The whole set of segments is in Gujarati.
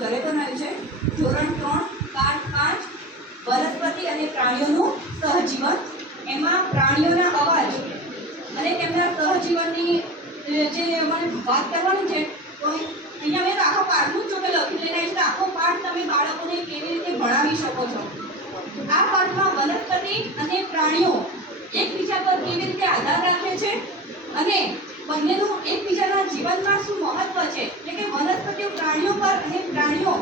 ઘરે બનાવ્યું છે. ધોરણ 3 પાઠ 5 વનસ્પતિ અને પ્રાણીઓનું સહજીવન. એમાં પ્રાણીઓના અવાજ અને તેમના સહજીવનની જે અમારે વાત કરવાની છે. તો અહીંયા મેં આખો પાઠનું જ જોકે લખી લઈને આવીશ. આખો પાઠ તમે બાળકોને કેવી રીતે ભણાવી શકો છો. આ પાઠમાં વનસ્પતિ અને પ્રાણીઓ એકબીજા પર કેવી રીતે આધાર રાખે છે અને બંનેનું એકબીજાના જીવનમાં શું મહત્વ છે, એટલે કે વનસ્પતિઓ પ્રાણીઓ પર અને પ્રાણીઓ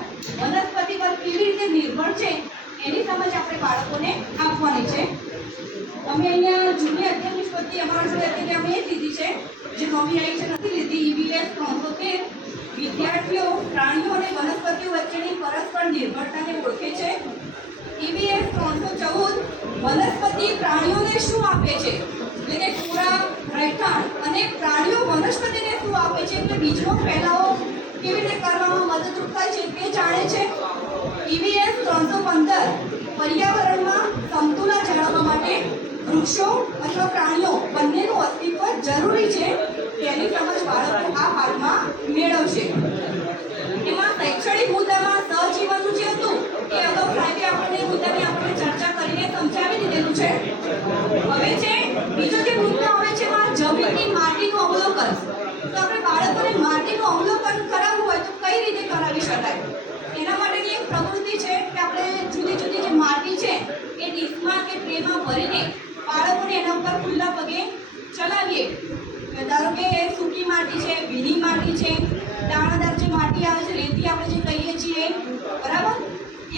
વનસ્પતિ પર કેવી રીતે નિર્ભર છે, એની સમજ આપણે બાળકોને આપવાની છે. અમે અહીંયા જૂની અધ્યયન નિષ્પત્તિ અમારા જોડે અત્યારે અમે એ લીધી છે, જે નવી આવી છે નથી લીધી. EVS 313 વિદ્યાર્થીઓ પ્રાણીઓ અને વનસ્પતિઓ વચ્ચેની પરસ્પર નિર્ભરતાને ઓળખે છે. EVS 314 વનસ્પતિ પ્રાણીઓને શું આપે છે, એટલે કે ખોરાક, રહેઠાણ અને પ્રાણીઓ વનસ્પતિને શું આપે છે, એટલે બીજનો ફેલાવો કેવી રીતે કરવામાં મદદરૂપ થાય છે તે જાણે છે. EVS 315 પર્યાવરણમાં સંતુલન જાળવવા માટે વૃક્ષો અથવા પ્રાણીઓ બંનેનું અસ્તિત્વ જરૂરી છે તેની સમજ બાળકો આ પાઠમાં મેળવશે. એમાં શૈક્ષણિક મુદ્દામાં સહજીવનનું જે હતું એ અગાઉ સાહેબે આપણને મુદ્દાની આપણે ચર્ચા કરીને સમજાવી દીધેલું છે. હવે છે બીજો જે મુદ્દો આવે છે એમાં જમીનની માટીનું અવલોકન. તો આપણે બાળકોને માટીનું અવલોકન કરાવવું હોય તો કઈ રીતે કરાવી શકાય, એના માટેની એક પ્રવૃત્તિ છે કે આપણે જુદી જુદી જે માટી છે એ ડીશમાં કે ટ્રેમાં ભરીને બાળકોને એના ઉપર ખુલ્લા પગે ચલાવીએ. ધારો કે સૂકી માટી છે, ભીની માટી છે, દાણાદાર જે માટી આવે છે, રેતી આપણે જે કહીએ છીએ, બરાબર,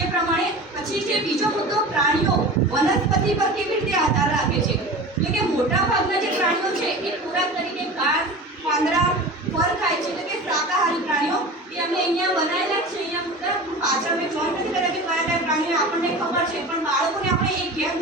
એ પ્રમાણે. પછી જે બીજો મુદ્દો પ્રાણીઓ વનસ્પતિ પર કેવી રીતે આધાર રાખે છે, એટલે કે મોટા ભાગના જે પ્રાણીઓ છે એ ખોરાક તરીકે ઘાસ, પાંદડા, ફળ ખાય છે, એટલે કે શાકાહારી પ્રાણીઓ. એ અમે અહીંયા બનાવેલા છે. અહીંયા મુદ્દા પાછળ મેં જોઈન નથી કર્યા કે કયા કયા પ્રાણીઓ આપણને ખબર છે, પણ બાળકોને